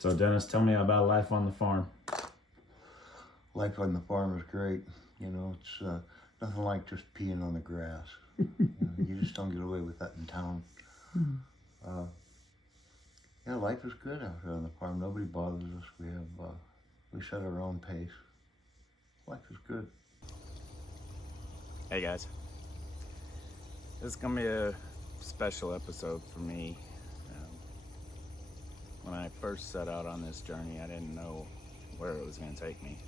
So Dennis, tell me about life on the farm. Life on the farm is great. You know, it's nothing like just peeing on the grass. You just don't get away with that in town. Uh, yeah, life is good out here on the farm. Nobody bothers us. We set our own pace. Life is good. Hey guys, this is gonna be a special episode for me. When I first set out on this journey, I didn't know where it was gonna take me.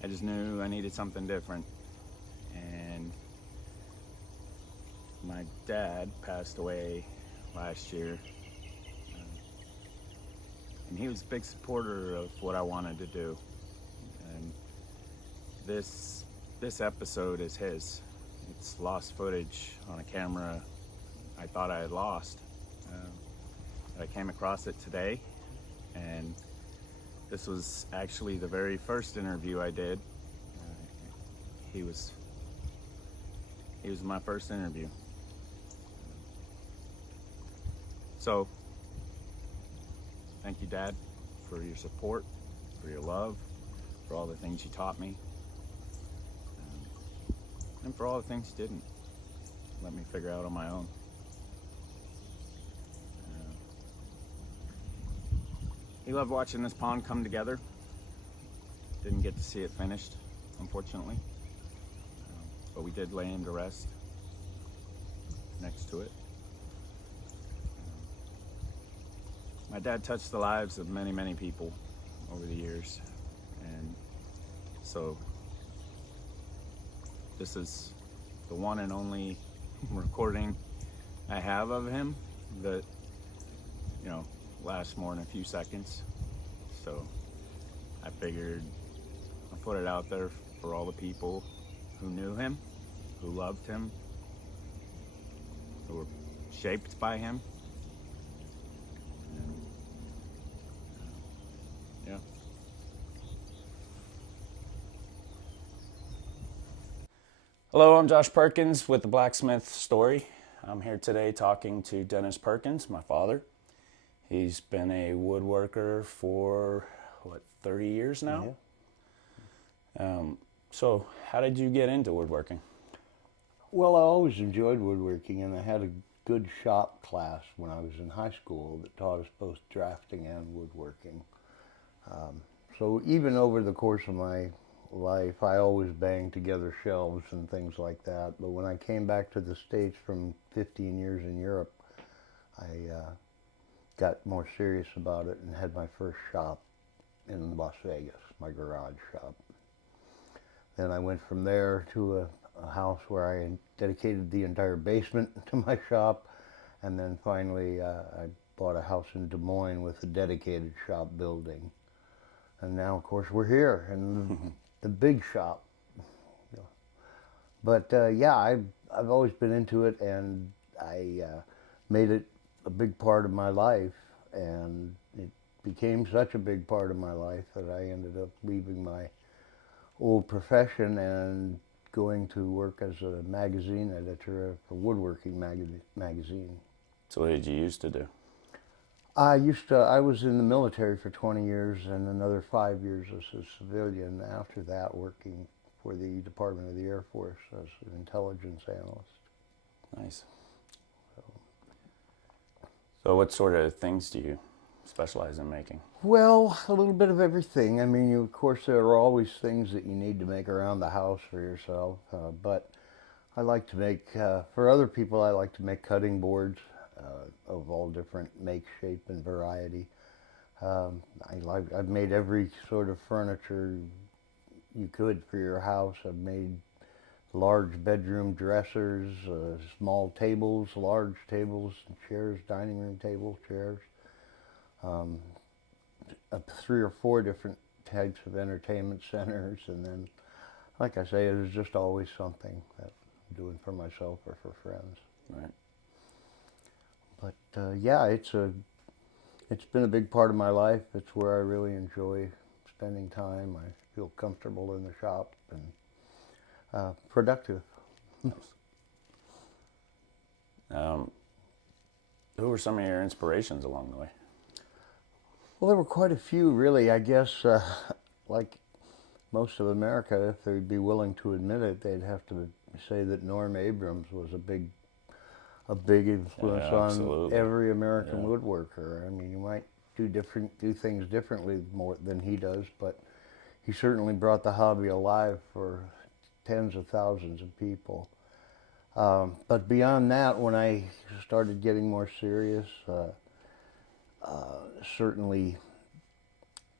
I just knew I needed something different, and my dad passed away last year, and he was a big supporter of what I wanted to do. And this episode is his. It's lost footage on a camera I thought I had lost. I came across it today, and this was actually the very first interview I did. He was my first interview. So, thank you, Dad, for your support, for your love, for all the things you taught me, and for all the things you didn't let me figure out on my own. He loved watching this pond come together. Didn't get to see it finished, unfortunately, but we did lay him to rest next to it. My dad touched the lives of many, many people over the years, and so this is the one and only recording I have of him that, you know, lasts more than a few seconds. So I figured I'll put it out there for all the people who knew him, who loved him, who were shaped by him. And, yeah. Hello, I'm Josh Perkins with the Blacksmith Story. I'm here today talking to Dennis Perkins, my father. He's been a woodworker for, 30 years now? Yeah. So how did you get into woodworking? Well, I always enjoyed woodworking, and I had a good shop class when I was in high school that taught us both drafting and woodworking. So even over the course of my life, I always banged together shelves and things like that. But when I came back to the States from 15 years in Europe, I got more serious about it and had my first shop in Las Vegas, my garage shop. Then I went from there to a house where I dedicated the entire basement to my shop, and then finally I bought a house in Des Moines with a dedicated shop building. And now, of course, we're here in the big shop. But yeah, I've always been into it, and I made it a big part of my life, and it became such a big part of my life that I ended up leaving my old profession and going to work as a magazine editor of a woodworking magazine. So what did you used to do? I was in the military for 20 years and another 5 years as a civilian. After that, working for the Department of the Air Force as an intelligence analyst. Nice. So what sort of things do you specialize in making? Well, a little bit of everything. I mean, of course, there are always things that you need to make around the house for yourself, but I like to make, for other people, I like to make cutting boards of all different make, shape, and variety. I've made every sort of furniture you could for your house. I've made large bedroom dressers, small tables, large tables, chairs, dining room table, chairs. 3 or 4 different types of entertainment centers, and then, like I say, there's just always something that I'm doing for myself or for friends. Right. But yeah, it's been a big part of my life. It's where I really enjoy spending time. I feel comfortable in the shop and productive. Who were some of your inspirations along the way? Well, there were quite a few, really. I guess, like most of America, if they'd be willing to admit it, they'd have to say that Norm Abrams was a big influence Yeah, on absolutely. every American Yeah. woodworker. I mean, you might do things differently more than he does, but he certainly brought the hobby alive for tens of thousands of people. But beyond that, when I started getting more serious, certainly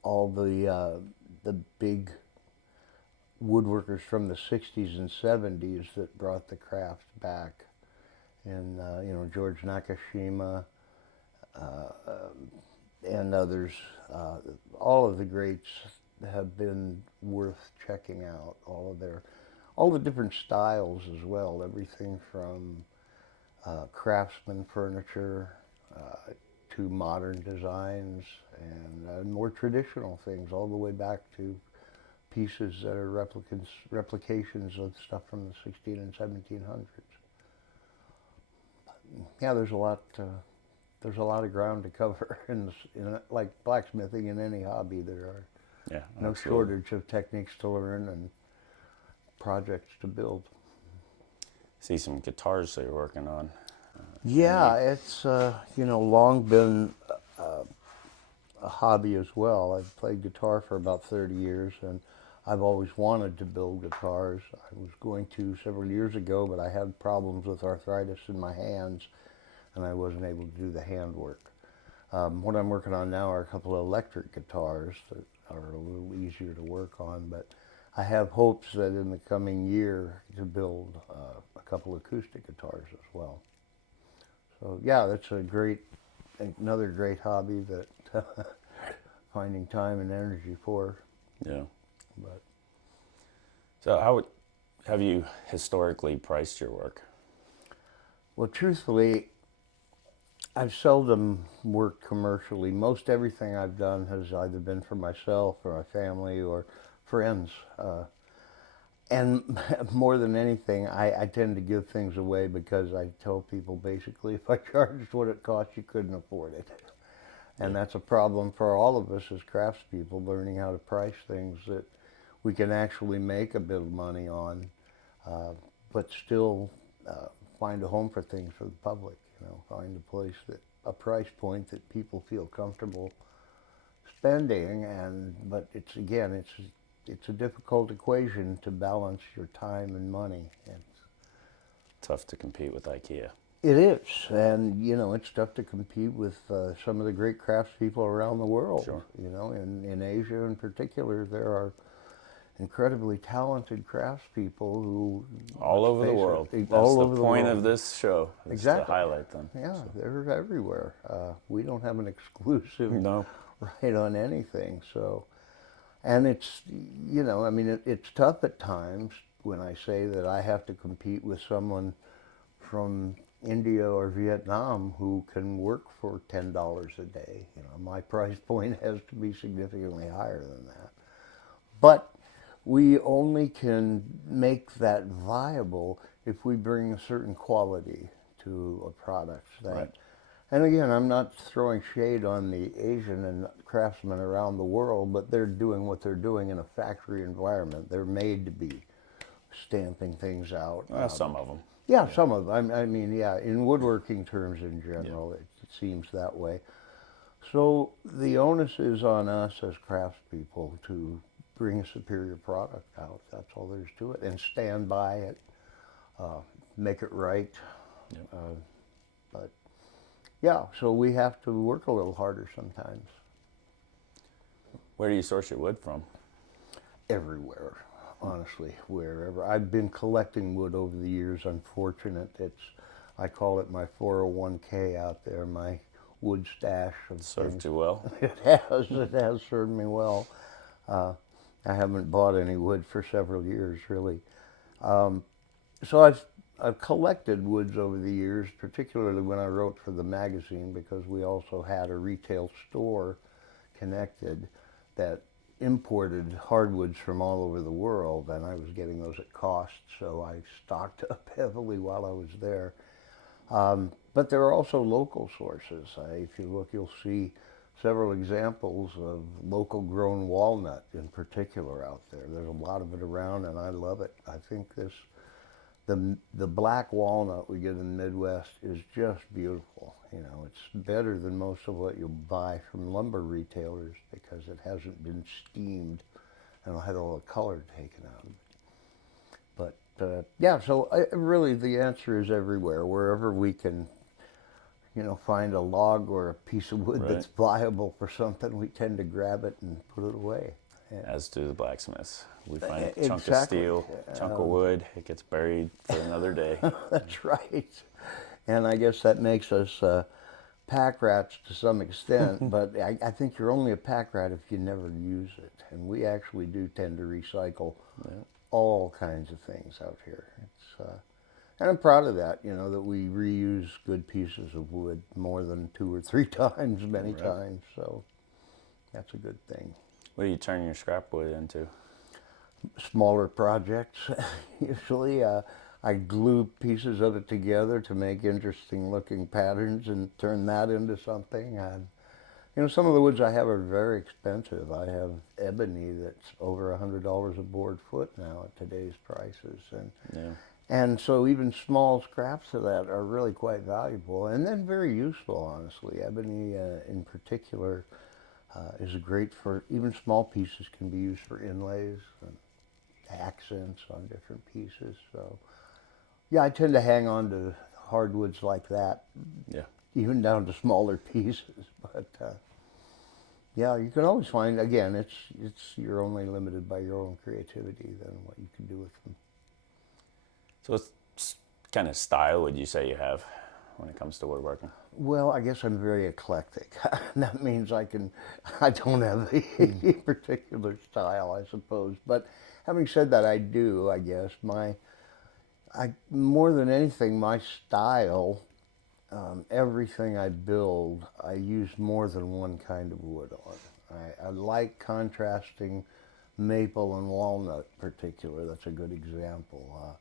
all the big woodworkers from the '60s and '70s that brought the craft back, and George Nakashima and others. All of the greats have been worth checking out. All the different styles as well. Everything from craftsman furniture to modern designs and more traditional things, all the way back to pieces that are replications of stuff from the 16 and 1700s. Yeah, there's a lot. There's a lot of ground to cover like blacksmithing in any hobby. There are Yeah, no absolutely. shortage of techniques to learn and projects to build. See some guitars that you're working on. Yeah, it's long been a hobby as well. I've played guitar for about 30 years, and I've always wanted to build guitars. I was going to several years ago, but I had problems with arthritis in my hands, and I wasn't able to do the handwork. What I'm working on now are a couple of electric guitars that are a little easier to work on, but I have hopes that in the coming year to build a couple acoustic guitars as well. So yeah, that's another great hobby that finding time and energy for. Yeah. But So have you historically priced your work? well, truthfully, I've seldom worked commercially. Most everything I've done has either been for myself or my family or friends. And more than anything, I tend to give things away because I tell people basically if I charged what it cost, you couldn't afford it. And Yeah. that's a problem for all of us as craftspeople, learning how to price things that we can actually make a bit of money on, but still find a home for things for the public. Find a price point that people feel comfortable spending. But it's a difficult equation to balance your time and money. Tough to compete with IKEA. It is, and it's tough to compete with some of the great craftspeople around the world. Sure. In Asia in particular, there are incredibly talented craftspeople who All over the face it, world. That's all the over the point world. of this show, is Exactly. to highlight them. Yeah, they're everywhere. We don't have an exclusive No. right on anything. So, and it's tough at times when I say that I have to compete with someone from India or Vietnam who can work for $10 a day. My price point has to be significantly higher than that. But we only can make that viable if we bring a certain quality to a product. Right. And again, I'm not throwing shade on the Asian and craftsmen around the world, but they're doing what they're doing in a factory environment. They're made to be stamping things out. Some of them. Yeah, some of them. I mean, yeah, in woodworking terms in general, it seems that way. So the onus is on us as craftspeople to bring a superior product out. That's all there is to it. And stand by it, make it right. Yep. But yeah, so we have to work a little harder sometimes. Where do you source your wood from? Everywhere, honestly, wherever. I've been collecting wood over the years. I'm fortunate. I call it my 401k out there, my wood stash of Served things. you well? It has served me well. I haven't bought any wood for several years, really. So I've collected woods over the years, particularly when I wrote for the magazine, because we also had a retail store connected that imported hardwoods from all over the world, and I was getting those at cost, so I stocked up heavily while I was there. But there are also local sources. If you look, you'll see several examples of local grown walnut in particular out there. There's a lot of it around, and I love it. I think the black walnut we get in the Midwest is just beautiful. You know, it's better than most of what you'll buy from lumber retailers because it hasn't been steamed and will have all the color taken out of it. But yeah, so really the answer is everywhere. Wherever we can, find a log or a piece of wood that's viable for something, we tend to grab it and put it away. Yeah. As do the blacksmiths. We find a chunk of Exactly. steel, chunk of wood, it gets buried for another day. That's right. And I guess that makes us pack rats to some extent, but I think you're only a pack rat if you never use it. And we actually do tend to recycle all kinds of things out here. And I'm proud of that, that we reuse good pieces of wood more than 2 or 3 times, many times. So that's a good thing. What do you turn your scrap wood into? Smaller projects, usually. I glue pieces of it together to make interesting looking patterns and turn that into something. And some of the woods I have are very expensive. I have ebony that's over $100 a board foot now at today's prices. And so even small scraps of that are really quite valuable and then very useful, honestly. Ebony in particular is great for, even small pieces can be used for inlays and accents on different pieces. So yeah, I tend to hang on to hardwoods like that, even down to smaller pieces. But yeah, you can always find, again, you're only limited by your own creativity than what you can do with them. So what kind of style would you say you have when it comes to woodworking? Well, I guess I'm very eclectic. That means I don't have a particular style, I suppose. But having said that, I do, I guess. More than anything, my style, everything I build, I use more than one kind of wood on. I like contrasting maple and walnut in particular. That's a good example.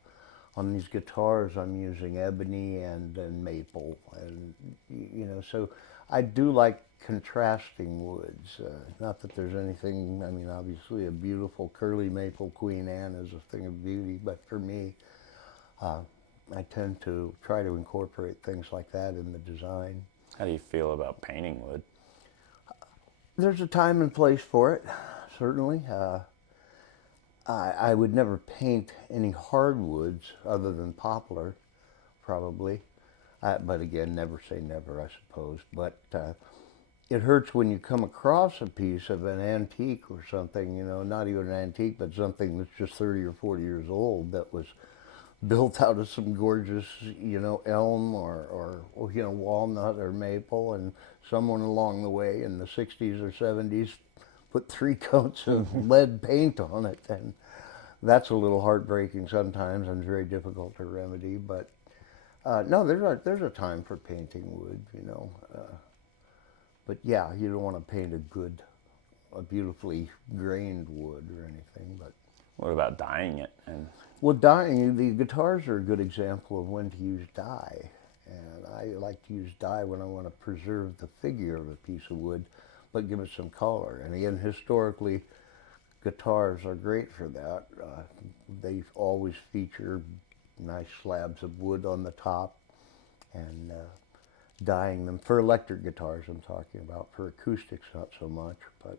On these guitars, I'm using ebony and maple, and so I do like contrasting woods. Not that there's anything. I mean, obviously, a beautiful curly maple Queen Anne is a thing of beauty, but for me, I tend to try to incorporate things like that in the design. How do you feel about painting wood? There's a time and place for it, certainly. I would never paint any hardwoods other than poplar, probably. But again, never say never, I suppose. But it hurts when you come across a piece of an antique or something, not even an antique, but something that's just 30 or 40 years old that was built out of some gorgeous, elm or walnut or maple, and someone along the way in the 60s or 70s put 3 coats of lead paint on it, and that's a little heartbreaking sometimes and very difficult to remedy. But no, there's a time for painting wood, but yeah, you don't want to paint a beautifully grained wood or anything. But what about dyeing it? Well, dyeing, the guitars are a good example of when to use dye. And I like to use dye when I want to preserve the figure of a piece of wood, but give it some color. And again, historically, guitars are great for that. They always feature nice slabs of wood on the top, and dyeing them, for electric guitars I'm talking about. For acoustics, not so much. But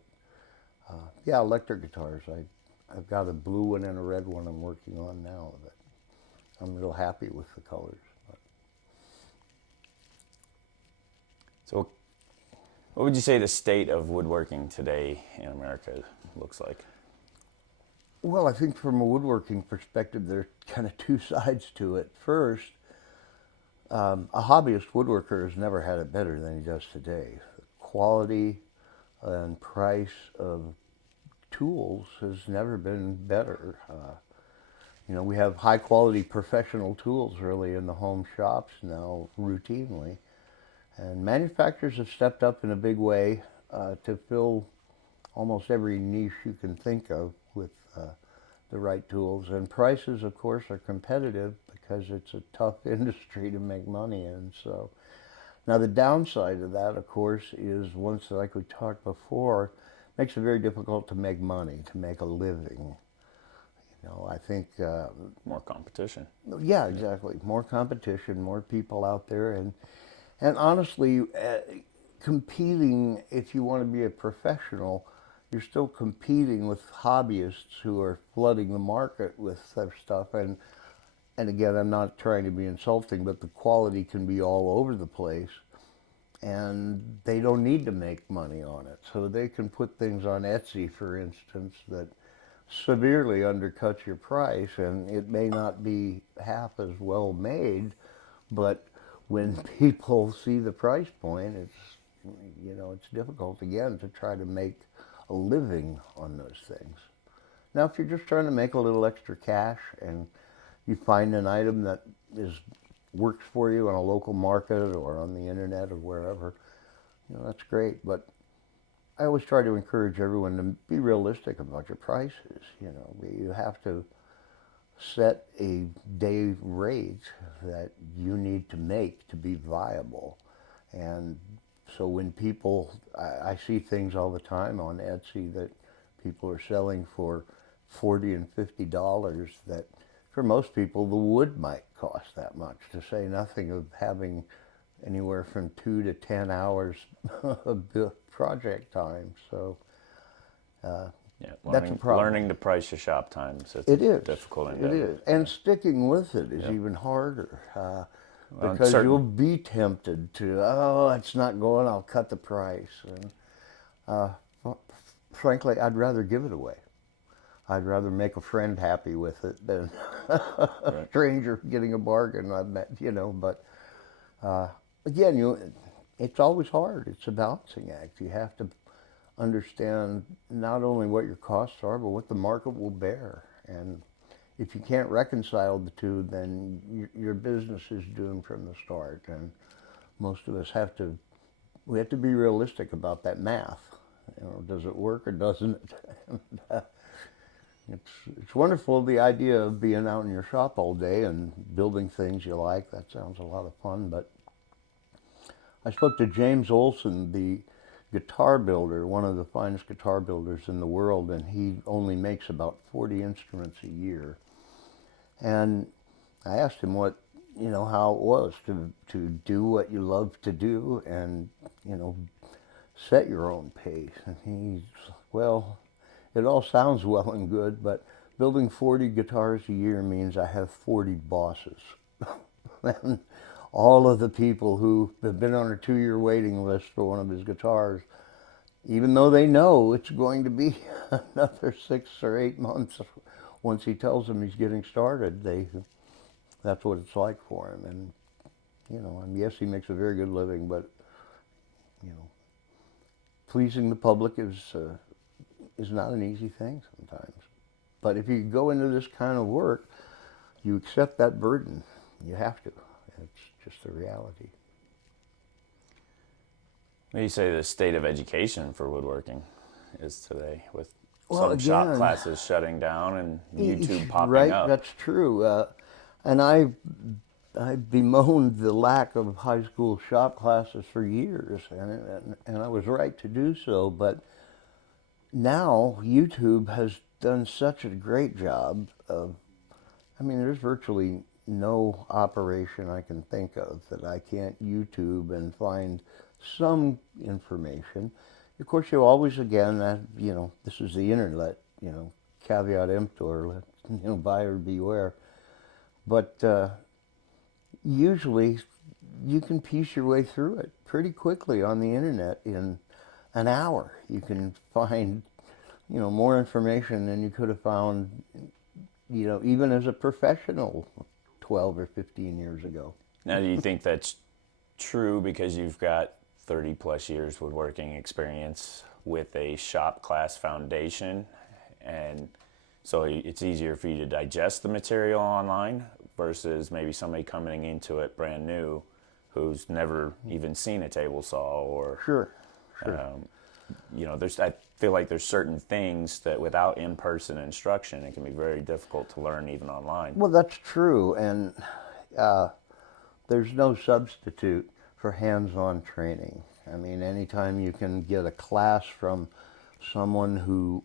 yeah, electric guitars, I've got a blue one and a red one I'm working on now that I'm real happy with the colors. So what would you say the state of woodworking today in America looks like? Well, I think from a woodworking perspective, there are kind of 2 sides to it. First, a hobbyist woodworker has never had it better than he does today. The quality and price of tools has never been better. We have high quality professional tools really in the home shops now routinely. And manufacturers have stepped up in a big way to fill almost every niche you can think of with the right tools. And prices, of course, are competitive because it's a tough industry to make money in. So now the downside of that, of course, is once, like we talked before, makes it very difficult to make money, to make a living. I think More competition. yeah, exactly. More competition, more people out there, and honestly, competing. If you want to be a professional, you're still competing with hobbyists who are flooding the market with their stuff. And again, I'm not trying to be insulting, but the quality can be all over the place, and they don't need to make money on it. So they can put things on Etsy, for instance, that severely undercuts your price, and it may not be half as well made, but when people see the price point, it's difficult again to try to make a living on those things. Now, if you're just trying to make a little extra cash and you find an item that works for you on a local market or on the internet or wherever, that's great. But I always try to encourage everyone to be realistic about your prices. You have to set a day rate that you need to make to be viable. And so when I see things all the time on Etsy that people are selling for $40 and $50 that for most people the wood might cost that much, to say nothing of having anywhere from 2 to 10 hours of project time. So that's a problem. Learning to price your shop times. It is difficult. It is, and sticking with it is even harder because you'll be tempted to, it's not going, I'll cut the price. And frankly, I'd rather give it away. I'd rather make a friend happy with it than a stranger getting a bargain. I've met, but again, it's always hard. It's a balancing act. You have to understand not only what your costs are, but what the market will bear. And if you can't reconcile the two, then your business is doomed from the start. And most of us have to be realistic about that math. Does it work or doesn't it? It's wonderful, the idea of being out in your shop all day and building things you like. That sounds a lot of fun. But I spoke to James Olson, the guitar builder, one of the finest guitar builders in the world, and he only makes about 40 instruments a year. And I asked him how it was to do what you love to do and, set your own pace. And he's, well, it all sounds well and good, but building 40 guitars a year means I have 40 bosses. And all of the people who have been on a 2-year waiting list for one of his guitars, even though they know it's going to be another 6 or 8 months once he tells them he's getting started, that's what it's like for him. And yes, he makes a very good living, but pleasing the public is not an easy thing sometimes. But if you go into this kind of work, you accept that burden. You have to. It's just the reality. What do you say the state of education for woodworking is today, with Well, shop again, classes shutting down and YouTube popping right, up? that's true. And I bemoaned the lack of high school shop classes for years, and I was right to do so. But now YouTube has done such a great job of, there's virtually no operation I can think of that I can't YouTube and find some information. Of course, you always, again, this is the internet, caveat emptor, buyer beware. But usually you can piece your way through it pretty quickly on the internet. In an hour, you can find, more information than you could have found, even as a professional 12 or 15 years ago. Now, do you think that's true because you've got 30 plus years woodworking experience with a shop class foundation, and so it's easier for you to digest the material online versus maybe somebody coming into it brand new who's never even seen a table saw or Sure. feel like there's certain things that without in-person instruction, it can be very difficult to learn even online. Well, that's true, and there's no substitute for hands-on training. I mean, anytime you can get a class from someone who,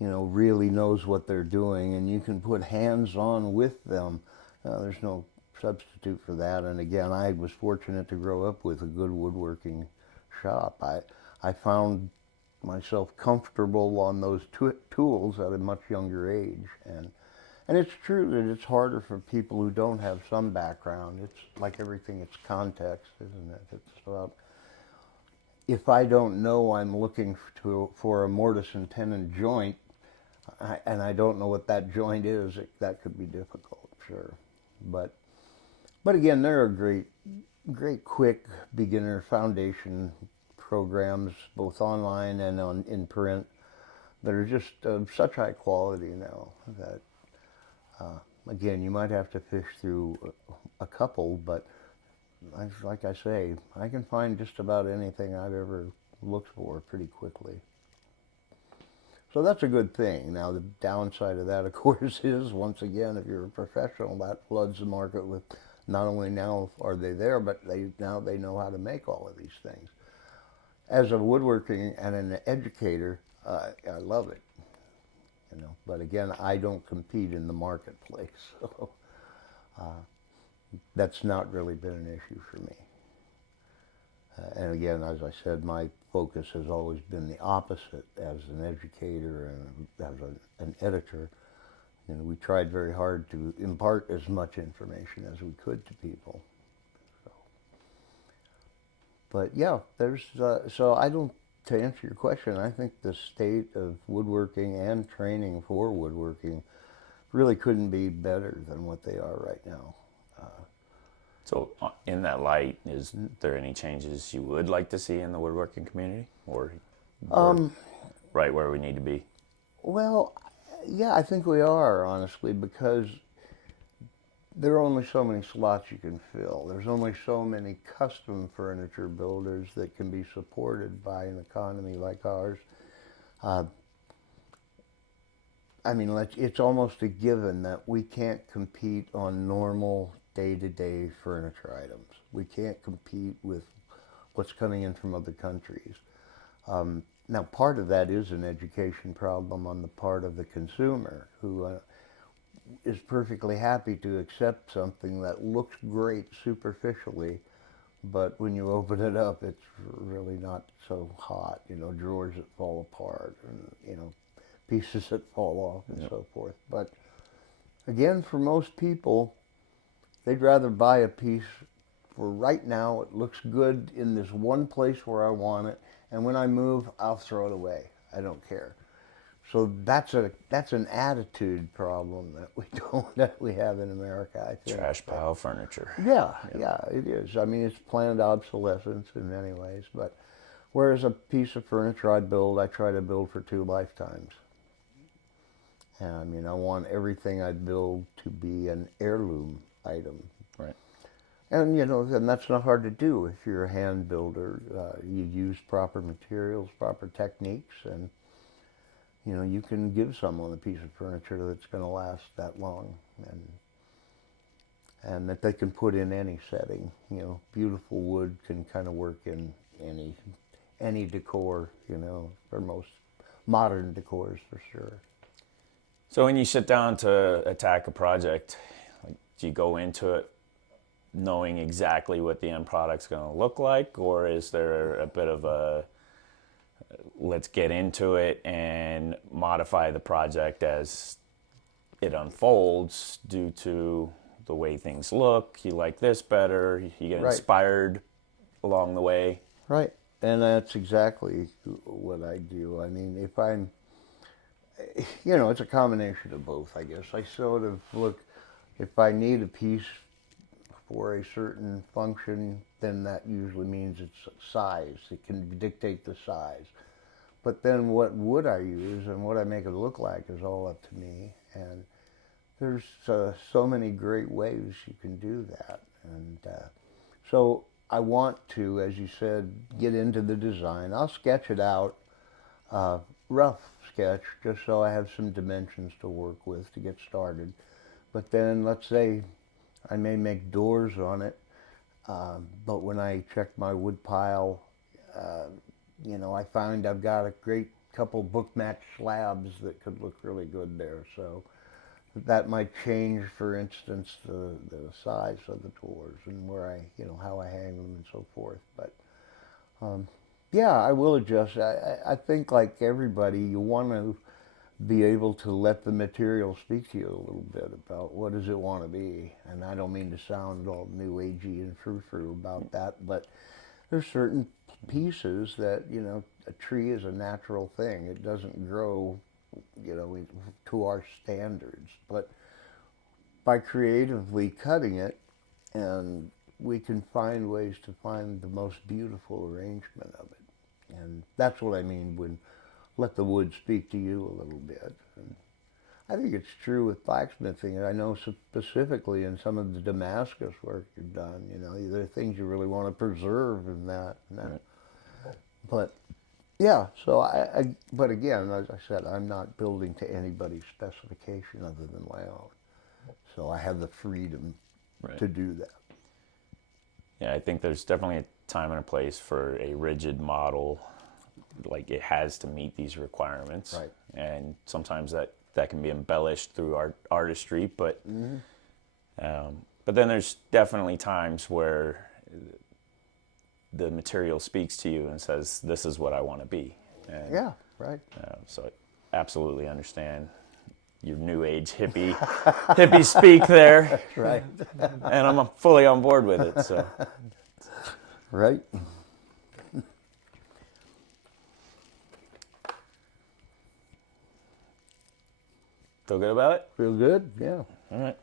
really knows what they're doing, and you can put hands-on with them, there's no substitute for that. And again, I was fortunate to grow up with a good woodworking shop. I found myself comfortable on those tools at a much younger age, and it's true that it's harder for people who don't have some background. It's like everything, it's context, isn't it? It's about, if I don't know I'm looking for a mortise and tenon joint, and I don't know what that joint is, that could be difficult, sure. But again, there are great quick beginner foundation programs, both online and in print, that are just such high quality now that, again, you might have to fish through a couple, but like I say, I can find just about anything I've ever looked for pretty quickly. So that's a good thing. Now, the downside of that, of course, is, once again, if you're a professional, that floods the market with, not only now are they there, but now they know how to make all of these things. As a woodworking and an educator, I love it. But again, I don't compete in the marketplace, so that's not really been an issue for me. And again, as I said, my focus has always been the opposite. As an educator and as an editor, we tried very hard to impart as much information as we could to people. So, but yeah, so I don't. To answer your question, I think the state of woodworking and training for woodworking really couldn't be better than what they are right now. So in that light, is there any changes you would like to see in the woodworking community, or right where we need to be? Well, yeah, I think we are, honestly, because there are only so many slots you can fill. There's only so many custom furniture builders that can be supported by an economy like ours. I mean, it's almost a given that we can't compete on normal day-to-day furniture items. We can't compete with what's coming in from other countries. Now, part of that is an education problem on the part of the consumer, who is perfectly happy to accept something that looks great superficially, but when you open it up, it's really not so hot. Drawers that fall apart, and pieces that fall off, and so forth. But again, for most people, they'd rather buy a piece for right now. It looks good in this one place where I want it, and when I move, I'll throw it away. I don't care. So that's an attitude problem that we have in America, I think. Trash pile furniture. Yeah, it is. I mean, it's planned obsolescence in many ways, but whereas a piece of furniture I try to build for 2 lifetimes. And I mean, I want everything I build to be an heirloom item. Right. And and that's not hard to do if you're a hand builder. You use proper materials, proper techniques, and you can give someone a piece of furniture that's going to last that long, and that they can put in any setting. Beautiful wood can kind of work in any decor. For most modern decors, for sure. So when you sit down to attack a project, do you go into it knowing exactly what the end product's going to look like, or is there a bit of a let's get into it and modify the project as it unfolds due to the way things look? You like this better, you get inspired along the way. Right, and that's exactly what I do. I mean, if I'm, it's a combination of both, I guess. I sort of look, if I need a piece for a certain function, then that usually means it's size. It can dictate the size. But then what wood I use and what I make it look like is all up to me. And there's so many great ways you can do that. And so I want to, as you said, get into the design. I'll sketch it out rough sketch just so I have some dimensions to work with to get started. But then let's say I may make doors on it, but when I check my wood pile, uh, I find I've got a great couple book match slabs that could look really good there. So that might change, for instance, the size of the doors and where how I hang them and so forth. But um, yeah, I will adjust. I think like everybody, you want to be able to let the material speak to you a little bit about what does it want to be. And I don't mean to sound all new agey and frou-frou about that, but there's certain pieces that, a tree is a natural thing. It doesn't grow, to our standards. But by creatively cutting it, and we can find ways to find the most beautiful arrangement of it. And that's what I mean when let the wood speak to you a little bit. And I think it's true with blacksmithing. I know specifically in some of the Damascus work you've done, there are things you really want to preserve in that. Right. But yeah, so but again, as I said, I'm not building to anybody's specification other than my own. So I have the freedom to do that. Yeah, I think there's definitely a time and a place for a rigid model. Like it has to meet these requirements. Right. And sometimes that can be embellished through artistry, but but then there's definitely times where the material speaks to you and says, "This is what I want to be." And, yeah, right. So I absolutely understand your new age hippie speak there. That's right. And I'm fully on board with it. So right. feel good about it? Feel good? Yeah. All right.